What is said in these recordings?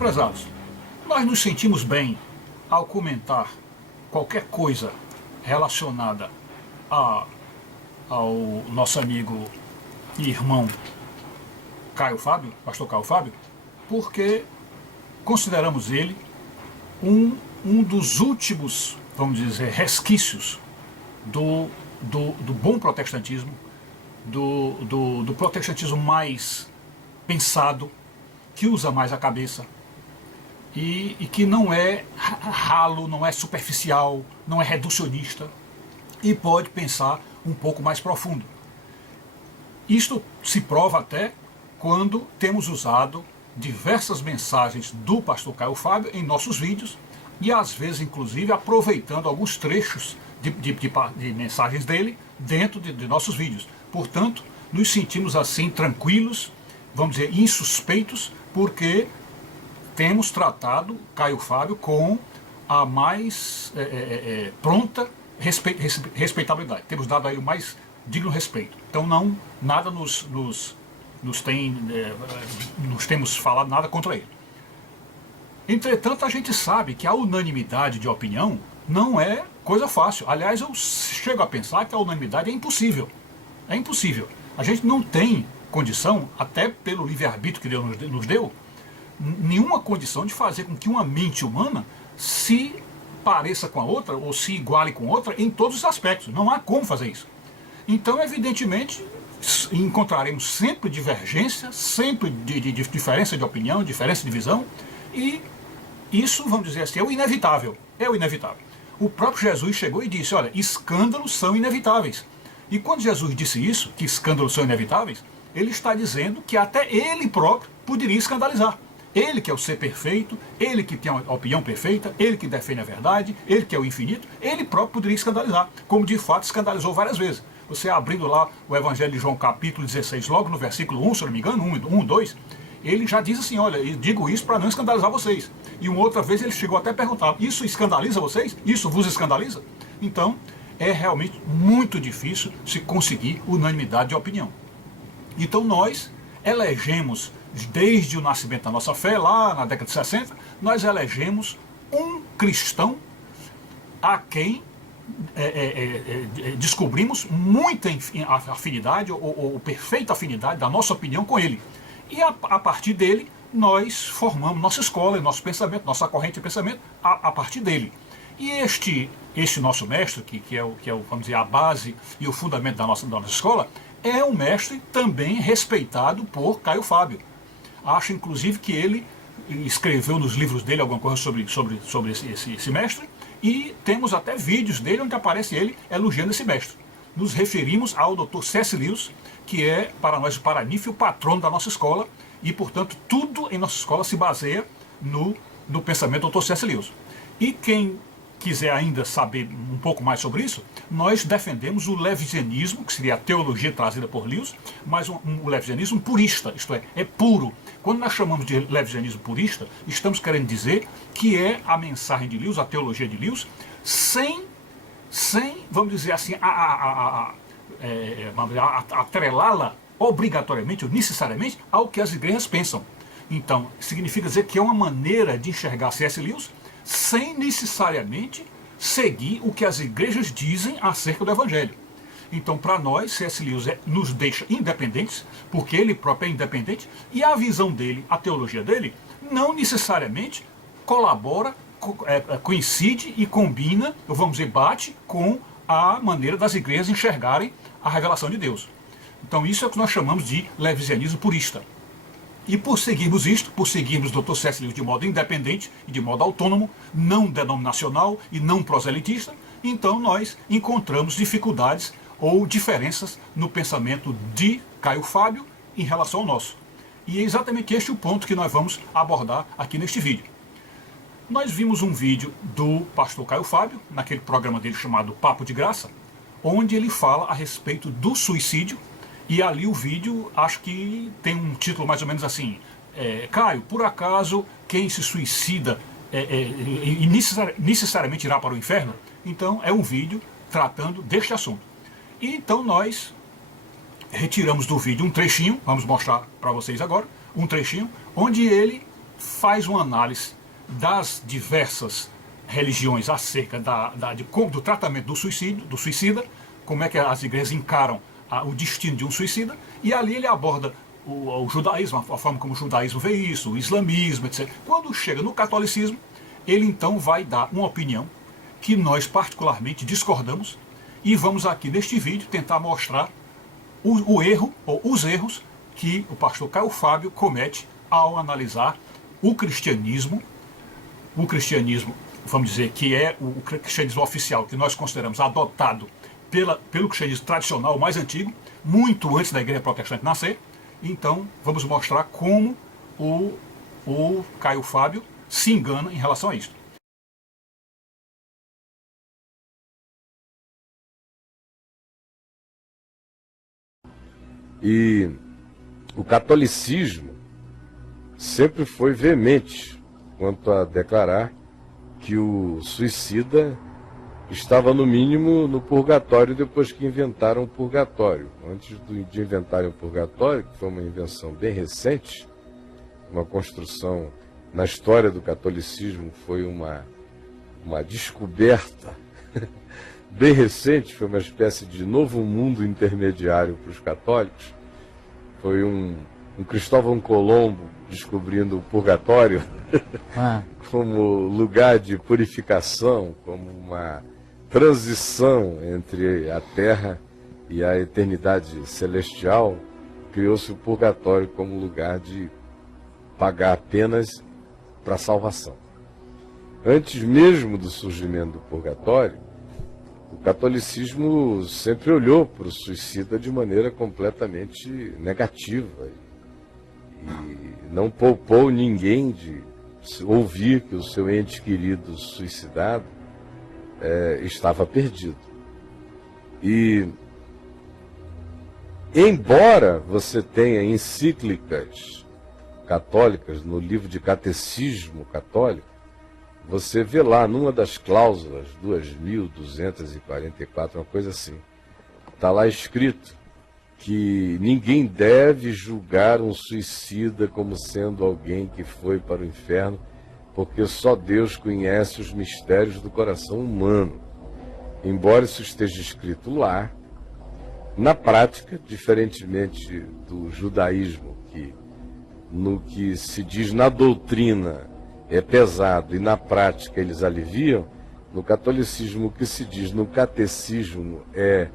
prezados, nós nos sentimos bem ao comentar qualquer coisa relacionada ao nosso amigo e irmão Caio Fábio, pastor Caio Fábio, porque consideramos ele um dos últimos, vamos dizer, resquícios do bom protestantismo, do protestantismo mais pensado, que usa mais a cabeça e que não é ralo, não é superficial, não é reducionista e pode pensar um pouco mais profundo. Isto se prova até quando temos usado diversas mensagens do pastor Caio Fábio em nossos vídeos e às vezes inclusive aproveitando alguns trechos de mensagens dele dentro de nossos vídeos. Portanto, nos sentimos assim tranquilos, vamos dizer, insuspeitos, porque temos tratado Caio Fábio com a mais pronta respeitabilidade. Temos dado a ele o mais digno respeito. Então nada nos temos falado nada contra ele. Entretanto, a gente sabe que a unanimidade de opinião não é coisa fácil. Aliás, eu chego a pensar que a unanimidade é impossível. É impossível. A gente não tem condição, até pelo livre-arbítrio que Deus nos deu, nenhuma condição de fazer com que uma mente humana se pareça com a outra ou se iguale com outra em todos os aspectos. Não há como fazer isso. Então, evidentemente, encontraremos sempre divergência, sempre de diferença de opinião, diferença de visão, e isso, vamos dizer assim, é o inevitável. É o inevitável. O próprio Jesus chegou e disse, olha, escândalos são inevitáveis. E quando Jesus disse isso, que escândalos são inevitáveis, ele está dizendo que até ele próprio poderia escandalizar. Ele que é o ser perfeito, ele que tem a opinião perfeita, ele que defende a verdade, ele que é o infinito, ele próprio poderia escandalizar, como de fato escandalizou várias vezes. Você abrindo lá o Evangelho de João capítulo 16, logo no versículo 1, se eu não me engano, 1, 2, ele já diz assim, olha, eu digo isso para não escandalizar vocês. E uma outra vez ele chegou até a perguntar, isso escandaliza vocês? Isso vos escandaliza? Então, é realmente muito difícil se conseguir unanimidade de opinião. Então nós elegemos, desde o nascimento da nossa fé, lá na década de 60, nós elegemos um cristão a quem descobrimos muita afinidade ou perfeita afinidade da nossa opinião com ele. E a partir dele nós formamos nossa escola, nosso pensamento, nossa corrente de pensamento a partir dele. E este nosso mestre, que é vamos dizer, a base e o fundamento da nossa escola, é um mestre também respeitado por Caio Fábio. Acho inclusive que ele escreveu nos livros dele alguma coisa sobre esse mestre, e temos até vídeos dele onde aparece ele elogiando esse mestre. Nos referimos ao Dr. C.S. Lewis, que é para nós o paranífio patrono da nossa escola, e portanto tudo em nossa escola se baseia no pensamento do Dr. C.S. Lewis. E quem quiser ainda saber um pouco mais sobre isso, nós defendemos o lewisianismo, que seria a teologia trazida por Lewis, mas um lewisianismo purista, isto é puro. Quando nós chamamos de lewisianismo purista, estamos querendo dizer que é a mensagem de Lewis, a teologia de Lewis, sem vamos dizer assim, atrelá-la obrigatoriamente ou necessariamente ao que as igrejas pensam. Então, significa dizer que é uma maneira de enxergar C.S. Lewis sem necessariamente seguir o que as igrejas dizem acerca do Evangelho. Então, para nós, C.S. Lewis nos deixa independentes, porque ele próprio é independente, e a visão dele, a teologia dele, não necessariamente colabora, coincide e combina, vamos dizer, bate com a maneira das igrejas enxergarem a revelação de Deus. Então, isso é o que nós chamamos de lewisianismo purista. E por seguirmos isto, por seguirmos o Dr. C.S. Lewis de modo independente e de modo autônomo, não denominacional e não proselitista, então nós encontramos dificuldades ou diferenças no pensamento de Caio Fábio em relação ao nosso. E é exatamente este o ponto que nós vamos abordar aqui neste vídeo. Nós vimos um vídeo do pastor Caio Fábio, naquele programa dele chamado Papo de Graça, onde ele fala a respeito do suicídio. E ali o vídeo, acho que tem um título mais ou menos assim, Caio, por acaso quem se suicida necessariamente irá para o inferno? Então é um vídeo tratando deste assunto. E então nós retiramos do vídeo um trechinho, vamos mostrar para vocês agora, um trechinho, onde ele faz uma análise das diversas religiões acerca do tratamento do suicida, como é que as igrejas encaram o destino de um suicida, e ali ele aborda o judaísmo, a forma como o judaísmo vê isso, o islamismo, etc. Quando chega no catolicismo, ele então vai dar uma opinião que nós particularmente discordamos, e vamos aqui neste vídeo tentar mostrar o erro, ou os erros, que o pastor Caio Fábio comete ao analisar o cristianismo, vamos dizer, que é o cristianismo oficial, que nós consideramos adotado pelo cristianismo tradicional, mais antigo, muito antes da igreja protestante nascer. Então, vamos mostrar como o Caio Fábio se engana em relação a isso. E o catolicismo sempre foi veemente quanto a declarar que o suicida estava no mínimo no purgatório depois que inventaram o purgatório. Antes de inventarem o purgatório, que foi uma invenção bem recente, uma construção na história do catolicismo, foi uma descoberta bem recente, foi uma espécie de novo mundo intermediário para os católicos. Foi um Cristóvão Colombo descobrindo o purgatório como lugar de purificação, como uma transição entre a terra e a eternidade celestial. Criou-se o purgatório como lugar de pagar penas para a salvação. Antes mesmo do surgimento do purgatório, o catolicismo sempre olhou para o suicida de maneira completamente negativa e não poupou ninguém de ouvir que o seu ente querido suicidado estava perdido. E, embora você tenha encíclicas católicas no livro de catecismo católico, você vê lá numa das cláusulas, 2244, uma coisa assim, está lá escrito que ninguém deve julgar um suicida como sendo alguém que foi para o inferno, porque só Deus conhece os mistérios do coração humano. Embora isso esteja escrito lá, na prática, diferentemente do judaísmo, que no que se diz na doutrina é pesado e na prática eles aliviam, no catolicismo o que se diz no catecismo é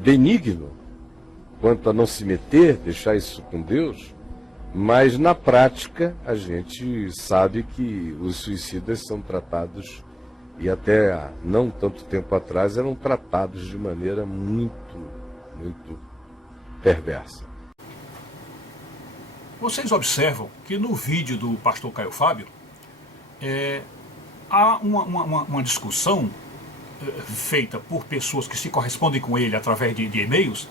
benigno, quanto a não se meter, deixar isso com Deus, mas na prática a gente sabe que os suicidas são tratados, e até há não tanto tempo atrás eram tratados de maneira muito, muito perversa. Vocês observam que no vídeo do pastor Caio Fábio há uma discussão feita por pessoas que se correspondem com ele através de e-mails,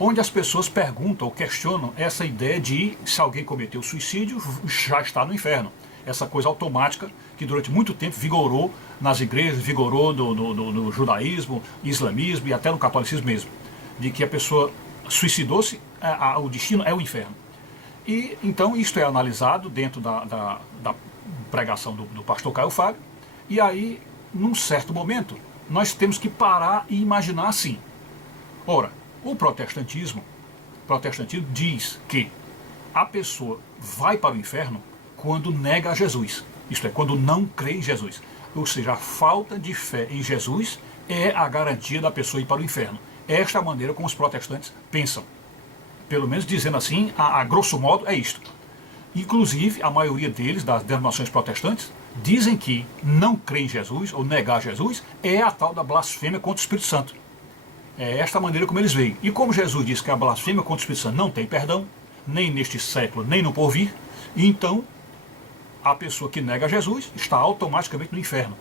onde as pessoas perguntam ou questionam essa ideia de se alguém cometeu suicídio já está no inferno. Essa coisa automática que durante muito tempo vigorou nas igrejas, vigorou no judaísmo, islamismo e até no catolicismo mesmo, de que a pessoa suicidou-se, o destino é o inferno. E então isto é analisado dentro da pregação do pastor Caio Fábio, e aí, num certo momento, nós temos que parar e imaginar assim. Ora, o protestantismo diz que a pessoa vai para o inferno quando nega a Jesus, isto é, quando não crê em Jesus. Ou seja, a falta de fé em Jesus é a garantia da pessoa ir para o inferno. Esta é a maneira como os protestantes pensam. Pelo menos dizendo assim, a grosso modo é isto. Inclusive, a maioria deles, das denominações protestantes, dizem que não crer em Jesus, ou negar Jesus, é a tal da blasfêmia contra o Espírito Santo. É esta a maneira como eles veem. E como Jesus diz que a blasfêmia contra o Espírito Santo não tem perdão, nem neste século, nem no porvir, então a pessoa que nega Jesus está automaticamente no inferno.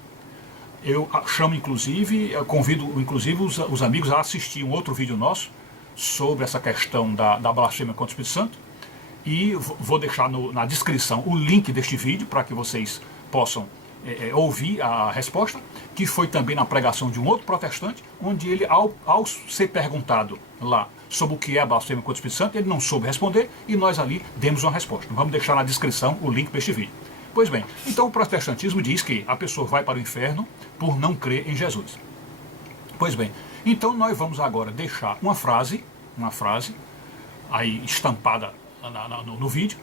Eu chamo, inclusive, convido inclusive os amigos a assistir um outro vídeo nosso sobre essa questão da blasfêmia contra o Espírito Santo, e vou deixar na descrição o link deste vídeo para que vocês possam ouvir a resposta, que foi também na pregação de um outro protestante, onde ele, ao ser perguntado lá sobre o que é a blasfêmia contra o Espírito Santo, ele não soube responder e nós ali demos uma resposta. Vamos deixar na descrição o link para este vídeo. Pois bem, então o protestantismo diz que a pessoa vai para o inferno por não crer em Jesus. Pois bem, então nós vamos agora deixar uma frase aí estampada no vídeo,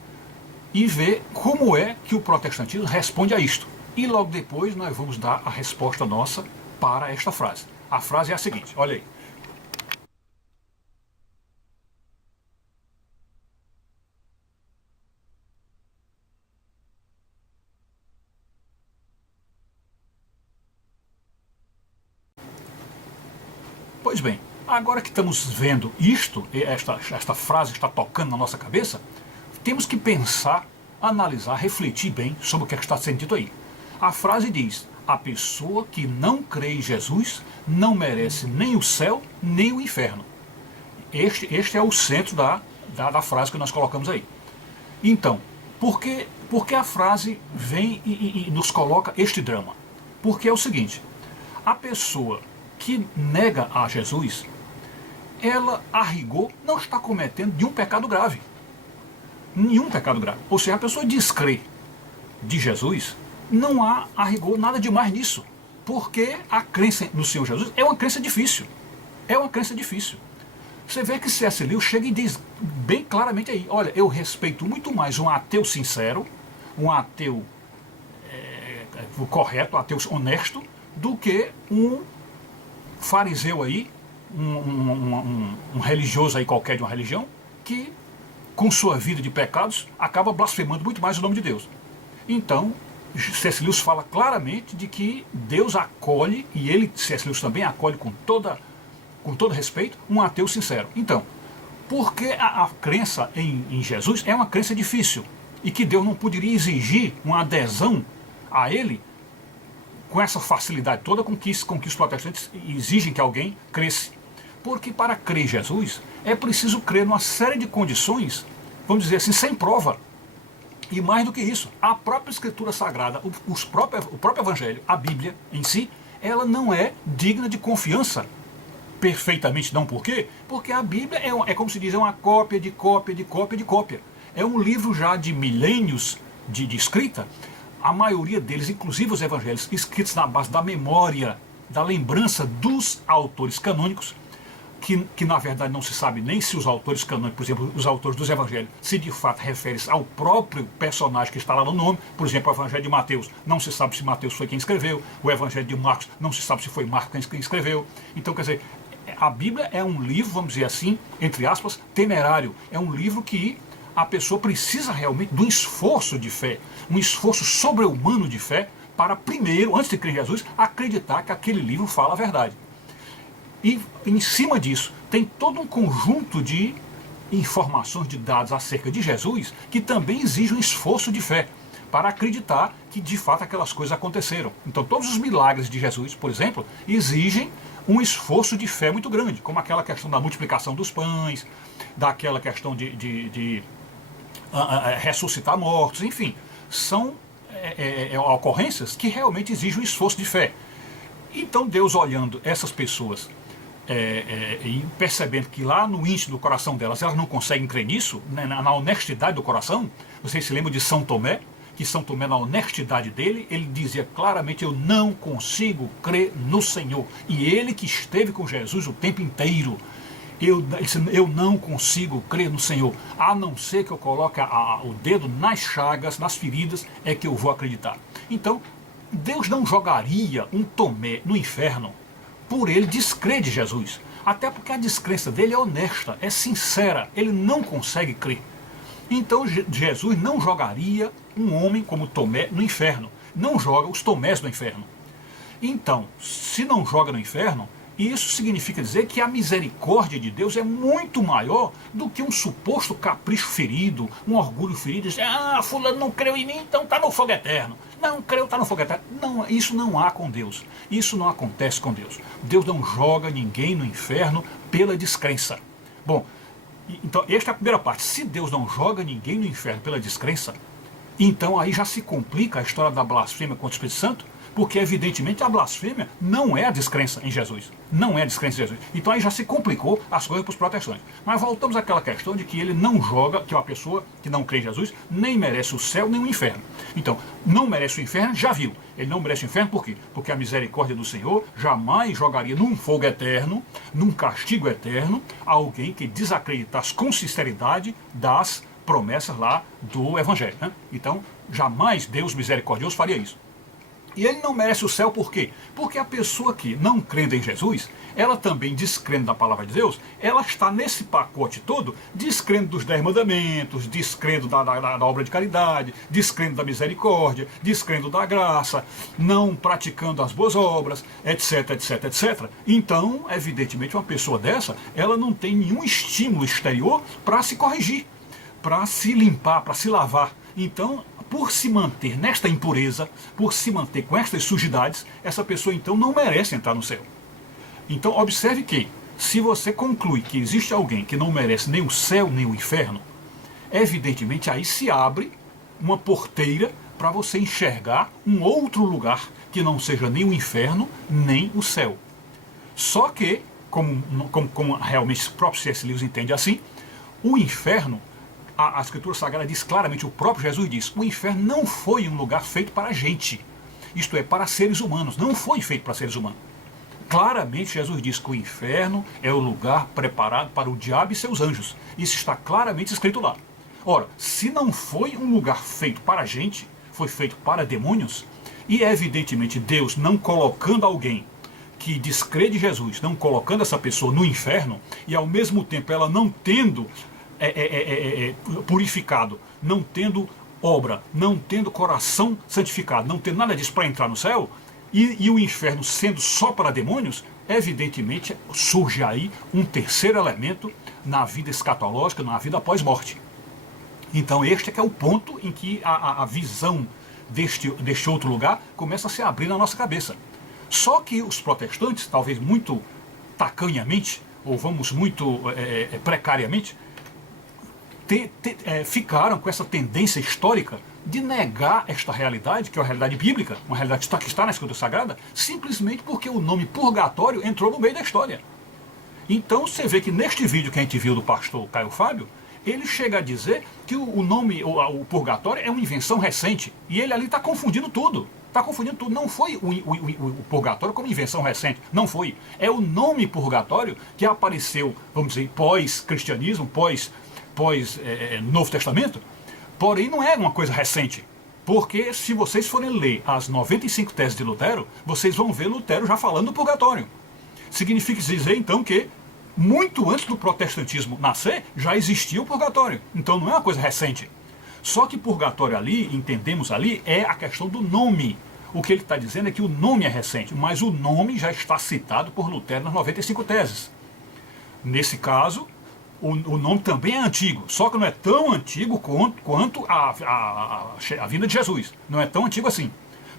e ver como é que o protestantismo responde a isto. E logo depois nós vamos dar a resposta nossa para esta frase. A frase é a seguinte, olha aí. Pois bem, agora que estamos vendo isto, esta frase está tocando na nossa cabeça, temos que pensar, analisar, refletir bem sobre o que está sendo dito aí. A frase diz: a pessoa que não crê em Jesus não merece nem o céu, nem o inferno. Este é o centro da frase que nós colocamos aí. Então, por que a frase vem e nos coloca este drama? Porque é o seguinte, a pessoa que nega a Jesus, ela, a rigor, não está cometendo nenhum pecado grave. Nenhum pecado grave. Ou seja, a pessoa descrê de Jesus, não há, a rigor, nada demais nisso. Porque a crença no Senhor Jesus é uma crença difícil. É uma crença difícil. Você vê que C.S. Lewis chega e diz bem claramente aí, olha, eu respeito muito mais um ateu sincero, um ateu correto, um ateu honesto, do que um fariseu aí, um religioso aí qualquer de uma religião, que com sua vida de pecados acaba blasfemando muito mais o nome de Deus. Então, C.S. Lewis fala claramente de que Deus acolhe, e ele, C.S. Lewis também acolhe com todo respeito, um ateu sincero. Então, porque a crença em Jesus é uma crença difícil, e que Deus não poderia exigir uma adesão a ele com essa facilidade toda com que os protestantes exigem que alguém cresça. Porque para crer em Jesus é preciso crer numa série de condições, vamos dizer assim, sem prova. E mais do que isso, a própria Escritura Sagrada, o próprio Evangelho, a Bíblia em si, ela não é digna de confiança. Perfeitamente não. Por quê? Porque a Bíblia é como se diz, é uma cópia de cópia de cópia de cópia. É um livro já de milênios de escrita, a maioria deles, inclusive os evangelhos, escritos na base da memória, da lembrança dos autores canônicos, que na verdade não se sabe nem se os autores canônicos, por exemplo, os autores dos evangelhos, se de fato referem-se ao próprio personagem que está lá no nome. Por exemplo, o evangelho de Mateus, não se sabe se Mateus foi quem escreveu, o evangelho de Marcos, não se sabe se foi Marcos quem escreveu. Então, quer dizer, a Bíblia é um livro, vamos dizer assim, entre aspas, temerário. É um livro que a pessoa precisa realmente de um esforço de fé, um esforço sobre-humano de fé, para primeiro, antes de crer em Jesus, acreditar que aquele livro fala a verdade. E em cima disso, tem todo um conjunto de informações, de dados acerca de Jesus, que também exige um esforço de fé, para acreditar que de fato aquelas coisas aconteceram. Então todos os milagres de Jesus, por exemplo, exigem um esforço de fé muito grande, como aquela questão da multiplicação dos pães, daquela questão de ressuscitar mortos, enfim, são ocorrências que realmente exigem um esforço de fé. Então Deus, olhando essas pessoas e percebendo que lá no íntimo do coração delas, elas não conseguem crer nisso, né, na honestidade do coração. Vocês se lembram de São Tomé? Que São Tomé, na honestidade dele, ele dizia claramente: eu não consigo crer no Senhor. E ele que esteve com Jesus o tempo inteiro, eu não consigo crer no Senhor, a não ser que eu coloque o dedo nas chagas, nas feridas, é que eu vou acreditar. Então, Deus não jogaria um Tomé no inferno por ele descrer de Jesus. Até porque a descrença dele é honesta, é sincera, ele não consegue crer. Então Jesus não jogaria um homem como Tomé no inferno, não joga os Tomés no inferno. Então, se não joga no inferno, isso significa dizer que a misericórdia de Deus é muito maior do que um suposto capricho ferido, um orgulho ferido, dizer: ah, fulano não creu em mim, então está no fogo eterno. Não creu, está no fogo eterno. Não, isso não há com Deus. Isso não acontece com Deus. Deus não joga ninguém no inferno pela descrença. Bom, então esta é a primeira parte. Se Deus não joga ninguém no inferno pela descrença, então aí já se complica a história da blasfêmia contra o Espírito Santo, Porque, evidentemente, a blasfêmia não é a descrença em Jesus. Não é a descrença em Jesus. Então aí já se complicou as coisas para os protestantes. Mas voltamos àquela questão de que ele não joga, que uma pessoa que não crê em Jesus nem merece o céu nem o inferno. Então, não merece o inferno, já viu. Ele não merece o inferno por quê? Porque a misericórdia do Senhor jamais jogaria num fogo eterno, num castigo eterno, alguém que desacreditasse com sinceridade das promessas lá do Evangelho. Né? Então, jamais Deus misericordioso faria isso. E ele não merece o céu por quê? Porque a pessoa que não crendo em Jesus, ela também descrendo da palavra de Deus, ela está nesse pacote todo, descrendo dos 10 mandamentos, descrendo da obra de caridade, descrendo da misericórdia, descrendo da graça, não praticando as boas obras, etc, etc, etc. Então, evidentemente, uma pessoa dessa, ela não tem nenhum estímulo exterior para se corrigir, para se limpar, para se lavar. Então, por se manter nesta impureza, por se manter com estas sujidades, essa pessoa então não merece entrar no céu. Então observe que, se você conclui que existe alguém que não merece nem o céu nem o inferno, evidentemente aí se abre uma porteira para você enxergar um outro lugar que não seja nem o inferno nem o céu. Só que, como realmente o próprio C.S. Lewis entende assim, o inferno, a Escritura Sagrada diz claramente, o próprio Jesus diz, o inferno não foi um lugar feito para a gente, isto é, para seres humanos, não foi feito para seres humanos. Claramente Jesus diz que o inferno é o lugar preparado para o diabo e seus anjos. Isso está claramente escrito lá. Ora, se não foi um lugar feito para a gente, foi feito para demônios, e evidentemente Deus não colocando alguém que descrede Jesus, não colocando essa pessoa no inferno, e ao mesmo tempo ela não tendo purificado, não tendo obra, não tendo coração santificado, não tendo nada disso para entrar no céu, e o inferno sendo só para demônios, evidentemente surge aí um terceiro elemento na vida escatológica, na vida após-morte. Então este é que é o ponto em que a visão deste outro lugar começa a se abrir na nossa cabeça. Só que os protestantes, talvez muito tacanhamente, ou vamos muito precariamente, ficaram com essa tendência histórica de negar esta realidade, que é uma realidade bíblica, uma realidade que está na Escritura Sagrada, simplesmente porque o nome purgatório entrou no meio da história. Então você vê que neste vídeo que a gente viu do pastor Caio Fábio, ele chega a dizer que o nome, o purgatório é uma invenção recente, e ele ali está confundindo tudo. Está confundindo tudo. Não foi o purgatório como invenção recente. Não foi. É o nome purgatório que apareceu, vamos dizer, pós-cristianismo, pós-Novo Testamento. Porém, não é uma coisa recente. Porque se vocês forem ler as 95 teses de Lutero, vocês vão ver Lutero já falando do purgatório. Significa dizer, então, que muito antes do protestantismo nascer, já existia o purgatório. Então não é uma coisa recente. Só que purgatório ali, entendemos ali, é a questão do nome. O que ele está dizendo é que o nome é recente, mas o nome já está citado por Lutero nas 95 teses. Nesse caso, o nome também é antigo, só que não é tão antigo quanto a vinda de Jesus. Não é tão antigo assim.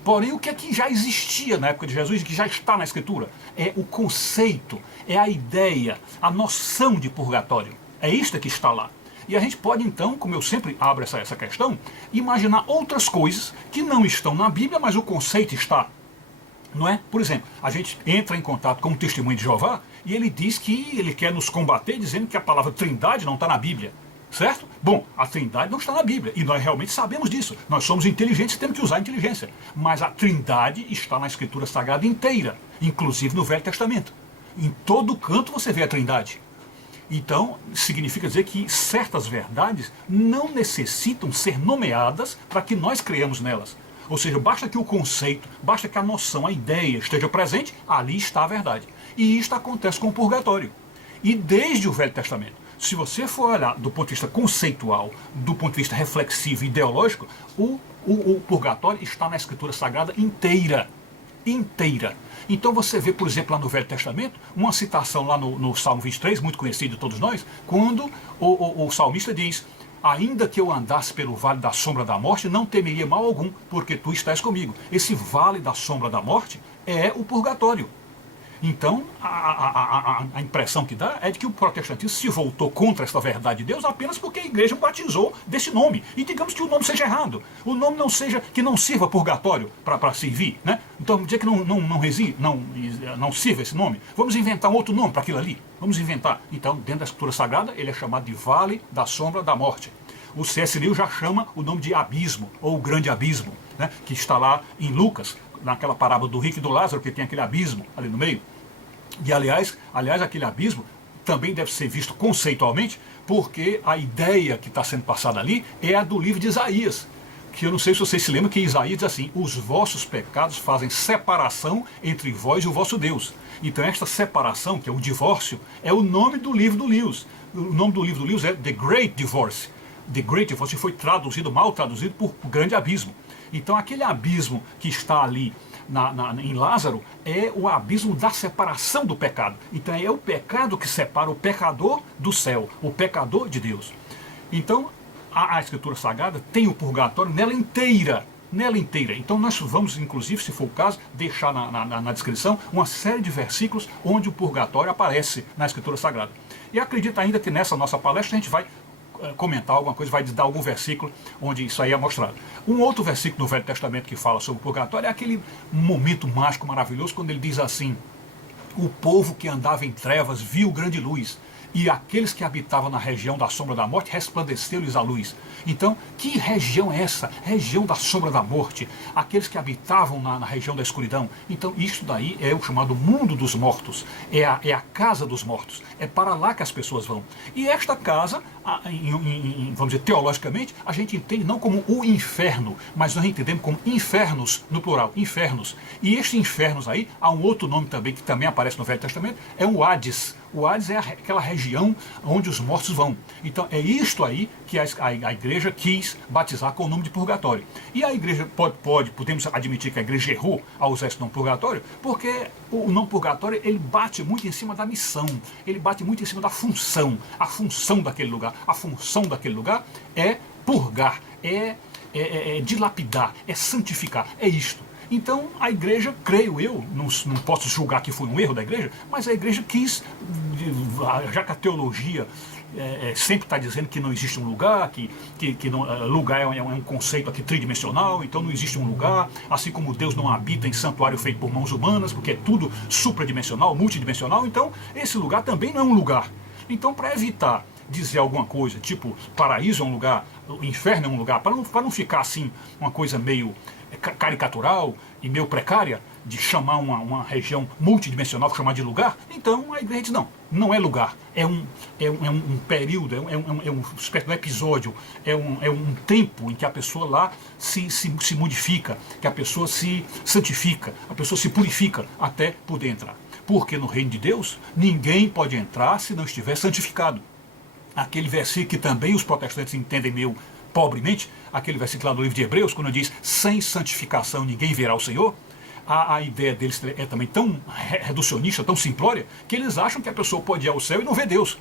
Porém, o que é que já existia na época de Jesus, que já está na Escritura? É o conceito, é a ideia, a noção de purgatório. É isto que está lá. E a gente pode então, como eu sempre abro essa questão, imaginar outras coisas que não estão na Bíblia, mas o conceito está. Não é? Por exemplo, a gente entra em contato com o Testemunho de Jeová e ele diz que ele quer nos combater dizendo que a palavra trindade não está na Bíblia. Certo? Bom, a trindade não está na Bíblia, e nós realmente sabemos disso. Nós somos inteligentes e temos que usar a inteligência. Mas a trindade está na Escritura Sagrada inteira, inclusive no Velho Testamento. Em todo canto você vê a trindade. Então, significa dizer que certas verdades não necessitam ser nomeadas para que nós creiamos nelas. Ou seja, basta que o conceito, basta que a noção, a ideia esteja presente, ali está a verdade. E isto acontece com o purgatório. E desde o Velho Testamento. Se você for olhar do ponto de vista conceitual, do ponto de vista reflexivo e ideológico, o purgatório está na Escritura Sagrada inteira. Inteira. Então você vê, por exemplo, lá no Velho Testamento, uma citação lá no Salmo 23, muito conhecido de todos nós, quando o salmista diz: ainda que eu andasse pelo vale da sombra da morte, não temeria mal algum, porque tu estás comigo. Esse vale da sombra da morte é o purgatório. Então, a impressão que dá é de que o protestantismo se voltou contra esta verdade de Deus apenas porque a igreja batizou desse nome. E digamos que o nome seja errado. O nome não seja, que não sirva purgatório para servir, né? Então, dizer que não sirva esse nome. Vamos inventar um outro nome para aquilo ali. Vamos inventar. Então, dentro da Escritura Sagrada, ele é chamado de Vale da Sombra da Morte. O C.S. Lewis já chama o nome de abismo, ou grande abismo, né? Que está lá em Lucas, naquela parábola do rico e do Lázaro, que tem aquele abismo ali no meio. E aliás, aquele abismo também deve ser visto conceitualmente, porque a ideia que está sendo passada ali é a do livro de Isaías, que eu não sei se vocês se lembram que Isaías diz assim: os vossos pecados fazem separação entre vós e o vosso Deus. Então esta separação, que é o divórcio, é o nome do livro do Lewis. O nome do livro do Lewis é The Great Divorce. The Great Divorce foi traduzido, mal traduzido, por grande abismo. Então aquele abismo que está ali em Lázaro é o abismo da separação do pecado. Então é o pecado que separa o pecador do céu, o pecador de Deus. Então a Escritura Sagrada tem o purgatório nela inteira. Então nós vamos, inclusive, se for o caso, deixar na descrição uma série de versículos onde o purgatório aparece na Escritura Sagrada. E acredito ainda que nessa nossa palestra a gente vai comentar alguma coisa, vai dar algum versículo onde isso aí é mostrado. Um outro versículo do Velho Testamento que fala sobre o purgatório é aquele momento mágico, maravilhoso, quando ele diz assim: o povo que andava em trevas viu grande luz, e aqueles que habitavam na região da sombra da morte resplandeceu-lhes a luz. Então, que região é essa? Região da sombra da morte. Aqueles que habitavam na região da escuridão. Então, isso daí é o chamado mundo dos mortos. É a casa dos mortos. É para lá que as pessoas vão. E esta casa, vamos dizer, teologicamente, a gente entende não como o inferno, mas nós entendemos como infernos, no plural, infernos. E estes infernos aí, há um outro nome também, que também aparece no Velho Testamento, é o Hades. O Hades é aquela região onde os mortos vão. Então é isto aí que a igreja quis batizar com o nome de purgatório. E a igreja podemos admitir que a igreja errou ao usar esse nome purgatório, porque o nome purgatório ele bate muito em cima da missão, ele bate muito em cima da função, a função daquele lugar. A função daquele lugar é purgar, é dilapidar, é santificar, é isto. Então a igreja, creio eu, não posso julgar que foi um erro da igreja, mas a igreja quis, já que a teologia sempre está dizendo que não existe um lugar, que lugar é um conceito aqui tridimensional, então não existe um lugar, assim como Deus não habita em santuário feito por mãos humanas, porque é tudo supradimensional, multidimensional, então esse lugar também não é um lugar. Então, para evitar dizer alguma coisa, tipo, paraíso é um lugar, inferno é um lugar, para não ficar assim, uma coisa meio caricatural e meio precária, de chamar uma região multidimensional, chamar de lugar, então a igreja diz, não é lugar, é um período, é um episódio, é um tempo em que a pessoa lá se modifica, que a pessoa se santifica, a pessoa se purifica até poder entrar. Porque no reino de Deus, ninguém pode entrar se não estiver santificado. Aquele versículo que também os protestantes entendem meio pobremente, aquele versículo lá do livro de Hebreus, quando diz, sem santificação ninguém verá o Senhor, a ideia deles é também tão reducionista, tão simplória, que eles acham que a pessoa pode ir ao céu e não ver Deus.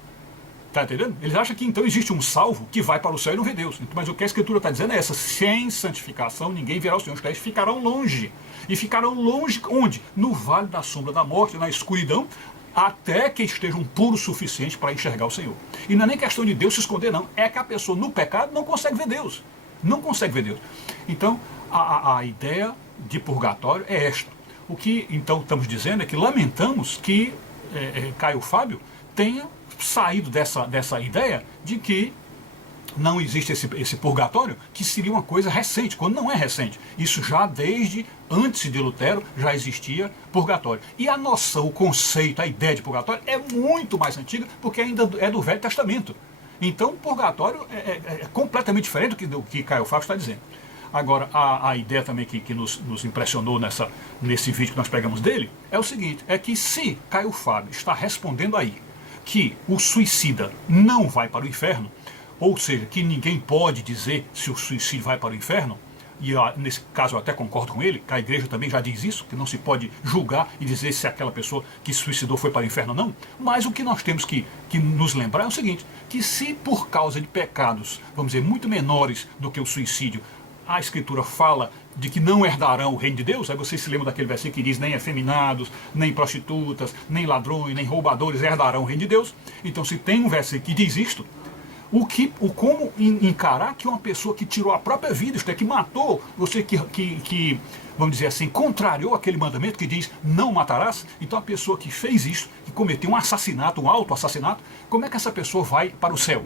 Está entendendo? Eles acham que então existe um salvo que vai para o céu e não vê Deus. Mas o que a Escritura está dizendo é essa: sem santificação ninguém verá o Senhor. Os crentes ficarão longe. E ficarão longe onde? No vale da sombra da morte, na escuridão, até que estejam puros o suficiente para enxergar o Senhor. E não é nem questão de Deus se esconder, não. É que a pessoa no pecado não consegue ver Deus. Não consegue ver Deus. Então, a ideia de purgatório é esta. O que então estamos dizendo é que lamentamos que Caio Fábio tenha saído dessa ideia de que não existe esse purgatório, que seria uma coisa recente, quando não é recente. Isso já desde antes de Lutero já existia purgatório. E a noção, o conceito, a ideia de purgatório é muito mais antiga, porque ainda é do Velho Testamento. Então o purgatório é completamente diferente do que Caio Fábio está dizendo. Agora, a ideia também que nos impressionou nesse vídeo que nós pegamos dele é o seguinte, é que se Caio Fábio está respondendo aí que o suicida não vai para o inferno, ou seja, que ninguém pode dizer se o suicídio vai para o inferno, e nesse caso eu até concordo com ele, que a igreja também já diz isso, que não se pode julgar e dizer se aquela pessoa que se suicidou foi para o inferno ou não, mas o que nós temos que nos lembrar é o seguinte, que se por causa de pecados, vamos dizer, muito menores do que o suicídio, a Escritura fala de que não herdarão o reino de Deus, aí vocês se lembram daquele versículo que diz: nem efeminados, nem prostitutas, nem ladrões, nem roubadores herdarão o reino de Deus. Então, se tem um versículo que diz isto, como encarar que uma pessoa que tirou a própria vida, isto é, que matou, você que, vamos dizer assim, contrariou aquele mandamento que diz não matarás, então a pessoa que fez isso, que cometeu um assassinato, um auto-assassinato, como é que essa pessoa vai para o céu?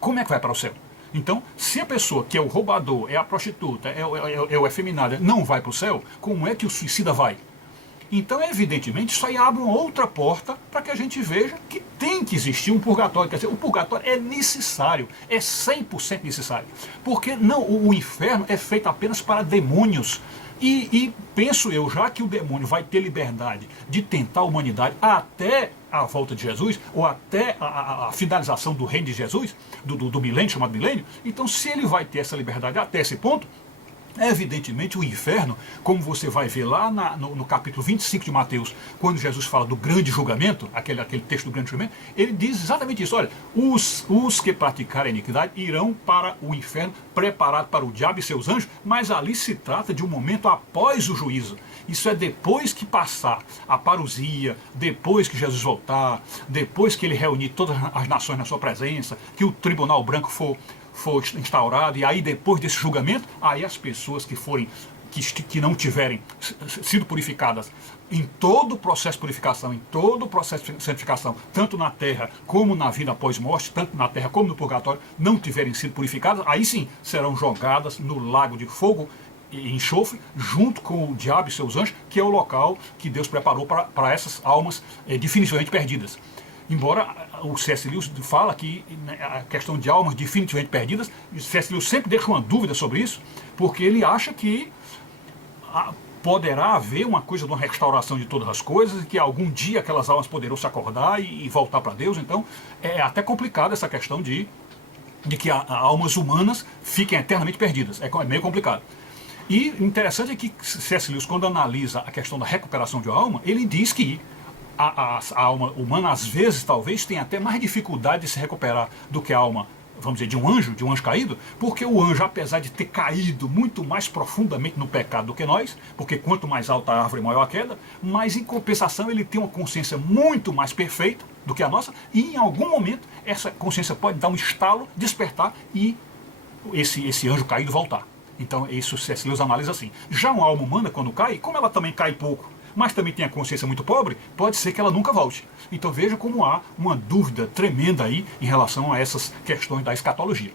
Como é que vai para o céu? Então, se a pessoa que é o roubador, é a prostituta, é o efeminado, não vai para o céu, como é que o suicida vai? Então, evidentemente, isso aí abre uma outra porta para que a gente veja que tem que existir um purgatório. Quer dizer, o purgatório é necessário, é 100% necessário. Porque não, o inferno é feito apenas para demônios. E penso eu, já que o demônio vai ter liberdade de tentar a humanidade até a volta de Jesus, ou até a finalização do reino de Jesus, do milênio, chamado milênio, então se ele vai ter essa liberdade até esse ponto, evidentemente o inferno, como você vai ver lá no capítulo 25 de Mateus, quando Jesus fala do grande julgamento, aquele texto do grande julgamento, ele diz exatamente isso: olha, os que praticarem a iniquidade irão para o inferno, preparado para o diabo e seus anjos, mas ali se trata de um momento após o juízo. Isso é depois que passar a parousia, depois que Jesus voltar, depois que ele reunir todas as nações na sua presença, que o tribunal branco for instaurado, e aí depois desse julgamento, aí as pessoas que não tiverem sido purificadas em todo o processo de purificação, em todo o processo de santificação, tanto na terra como na vida após morte, tanto na terra como no purgatório, não tiverem sido purificadas, aí sim serão jogadas no lago de fogo e enxofre, junto com o diabo e seus anjos, que é o local que Deus preparou para essas almas definitivamente perdidas. Embora o C.S. Lewis fala que a questão de almas definitivamente perdidas, o C.S. Lewis sempre deixa uma dúvida sobre isso, porque ele acha que poderá haver uma coisa de uma restauração de todas as coisas, e que algum dia aquelas almas poderão se acordar e voltar para Deus. Então é até complicado essa questão de que almas humanas fiquem eternamente perdidas. É meio complicado. E interessante é que C.S. Lewis, quando analisa a questão da recuperação de uma alma, ele diz que a alma humana, às vezes, talvez, tenha até mais dificuldade de se recuperar do que a alma, vamos dizer, de um anjo caído, porque o anjo, apesar de ter caído muito mais profundamente no pecado do que nós, porque quanto mais alta a árvore, maior a queda, mas em compensação ele tem uma consciência muito mais perfeita do que a nossa, e em algum momento essa consciência pode dar um estalo, despertar e esse anjo caído voltar. Então isso C.S. Lewis analisa assim. Já uma alma humana, quando cai, como ela também cai pouco, mas também tem a consciência muito pobre, pode ser que ela nunca volte. Então veja como há uma dúvida tremenda aí em relação a essas questões da escatologia.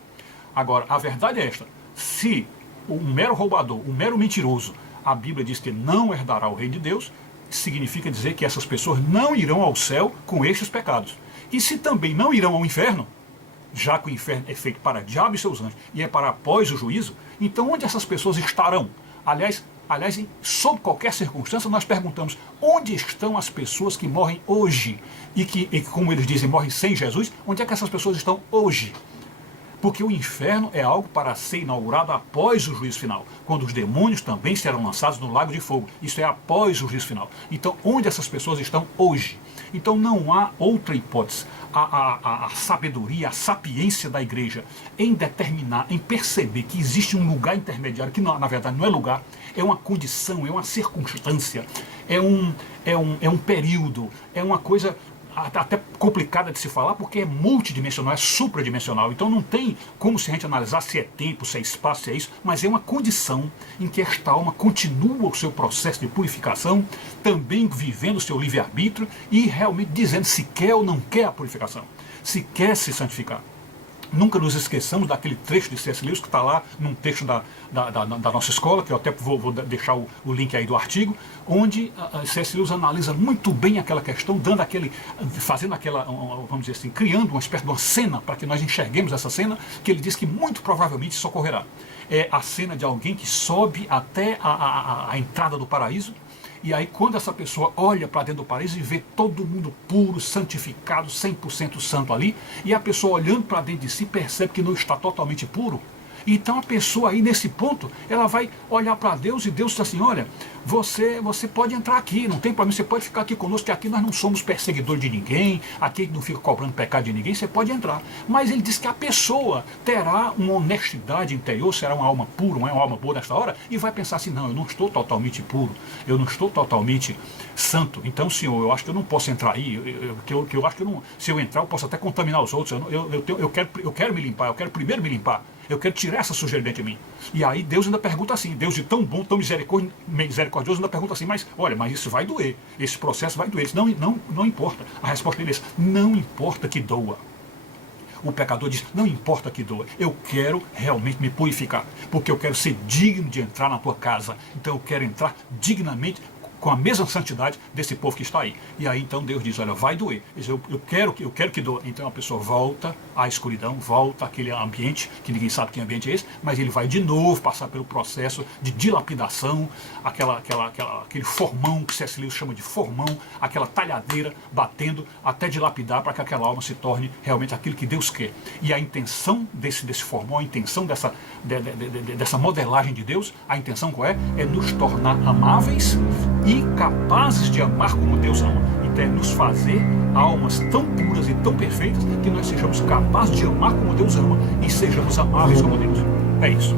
Agora, a verdade é esta: se um mero roubador, um mero mentiroso, a Bíblia diz que não herdará o reino de Deus, significa dizer que essas pessoas não irão ao céu com estes pecados. E se também não irão ao inferno, já que o inferno é feito para diabo e seus anjos e é para após o juízo, então onde essas pessoas estarão? Aliás, sob qualquer circunstância, nós perguntamos: onde estão as pessoas que morrem hoje? E que, como eles dizem, morrem sem Jesus? Onde é que essas pessoas estão hoje? Porque o inferno é algo para ser inaugurado após o juízo final, quando os demônios também serão lançados no lago de fogo. Isso é após o juízo final. Então, onde essas pessoas estão hoje? Então, não há outra hipótese. A sabedoria, a sapiência da igreja em determinar, em perceber que existe um lugar intermediário, que na verdade não é lugar, é uma condição, é uma circunstância, é um período, é uma coisa até complicada de se falar, porque é multidimensional, é supradimensional. Então não tem como se a gente analisar se é tempo, se é espaço, se é isso, mas é uma condição em que esta alma continua o seu processo de purificação, também vivendo o seu livre-arbítrio e realmente dizendo se quer ou não quer a purificação, se quer se santificar. Nunca nos esqueçamos daquele trecho de C.S. Lewis que está lá num texto da nossa escola, que eu até vou deixar o link aí do artigo, onde C.S. Lewis analisa muito bem aquela questão, fazendo aquela, vamos dizer assim, criando uma espécie de uma cena para que nós enxerguemos essa cena, que ele diz que muito provavelmente isso ocorrerá. É a cena de alguém que sobe até a entrada do paraíso. E aí quando essa pessoa olha para dentro do paraíso e vê todo mundo puro, santificado, 100% santo ali, e a pessoa olhando para dentro de si percebe que não está totalmente puro, Então a pessoa aí nesse ponto, ela vai olhar para Deus e Deus diz assim, olha, você pode entrar aqui, não tem problema, você pode ficar aqui conosco, que aqui nós não somos perseguidores de ninguém, aqui não fica cobrando pecado de ninguém, você pode entrar. Mas ele diz que a pessoa terá uma honestidade interior, será uma alma pura, uma alma boa nesta hora, e vai pensar assim, não, eu não estou totalmente puro, eu não estou totalmente santo, então Senhor, eu acho que eu não posso entrar aí, eu acho que eu não, se eu entrar eu posso até contaminar os outros, eu quero me limpar, eu quero primeiro me limpar, eu quero tirar essa sujeira dentro de mim. E aí Deus ainda pergunta assim, Deus de tão bom, tão misericordioso, ainda pergunta assim, mas olha, mas isso vai doer, esse processo vai doer. Não importa. A resposta dele é, não importa que doa. O pecador diz, não importa que doa, eu quero realmente me purificar, porque eu quero ser digno de entrar na tua casa, então eu quero entrar dignamente, com a mesma santidade desse povo que está aí. E aí então Deus diz, olha, vai doer. Diz, eu quero que doa. Então a pessoa volta à escuridão, volta àquele ambiente, que ninguém sabe que ambiente é esse, mas ele vai de novo passar pelo processo de dilapidação, aquele formão, que C.S. Lewis chama de formão, aquela talhadeira batendo até dilapidar para que aquela alma se torne realmente aquilo que Deus quer. E a intenção desse formão, a intenção dessa modelagem de Deus, a intenção qual é? É nos tornar amáveis e capazes de amar como Deus ama. Então é nos fazer almas tão puras e tão perfeitas que nós sejamos capazes de amar como Deus ama e sejamos amáveis como Deus. É isso.